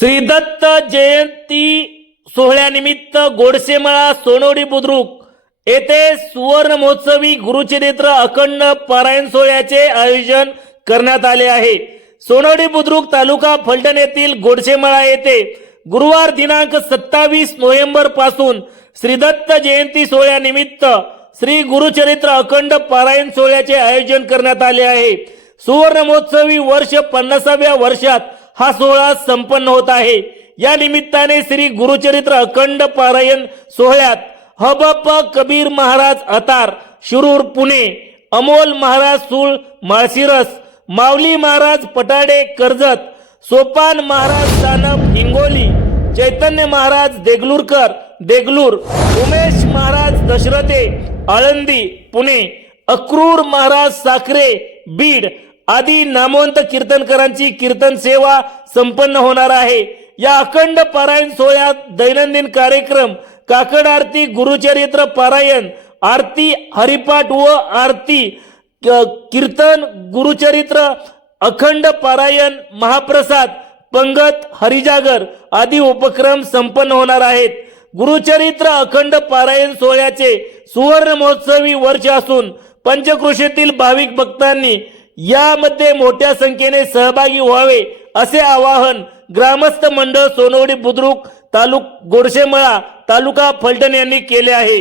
श्री दत्त जयंती सोहळ्यानिमित्त गोडसेमळा सोनवडी बुद्रुक येथे सुवर्ण महोत्सवी गुरुचरित्र अखंड पारायण सोहळ्याचे आयोजन करण्यात आले आहे। सोनवडी बुद्रुक तालुका फलटण येथील गोडसेमळा येथे गुरुवार दिनांक 27 नोव्हेंबर पासून श्री दत्त जयंती सोहळ्यानिमित्त श्री गुरुचरित्र अखंड पारायण सोहळ्याचे आयोजन करण्यात आले आहे। सुवर्ण महोत्सवी वर्ष 50व्या वर्षात हा सोहळा संपन्न होत आहे। या निमित्ताने श्री गुरुचरित्र अखंड पारायण सोहळ्यात हबप कबीर महाराज अतार शिरूर पुणे, अमोल महाराज सूळ माळशिरस, माऊली महाराज पटाडे कर्जत, सोपान महाराज सानप हिंगोली, चैतन्य महाराज देगलूरकर देगलूर, उमेश महाराज दशरथे आळंदी पुणे, अक्रूर महाराज साखरे बीड आदी नामवंत कीर्तनकारांची कीर्तन सेवा संपन्न होणार आहे। या अखंड पारायण सोहळ्यात दैनंदिन कार्यक्रम, काकड आरती, गुरुचरित्र पारायण, आरती, हरिपाठ व आरती, कीर्तन, गुरुचरित्र अखंड पारायण, महाप्रसाद, पंगत, हरिजागर आदी उपक्रम संपन्न होणार आहेत। गुरुचरित्र अखंड पारायण सोहळ्याचे सुवर्ण महोत्सवी वर्ष असून पंचक्रोशीतील भाविक भक्तांनी यामध्ये मोठ्या संख्येने सहभागी व्हावे असे आवाहन ग्रामस्थ मंडळ सोनवडी बुद्रुक गोडसेमळा तालुका फलटण यांनी केले आहे।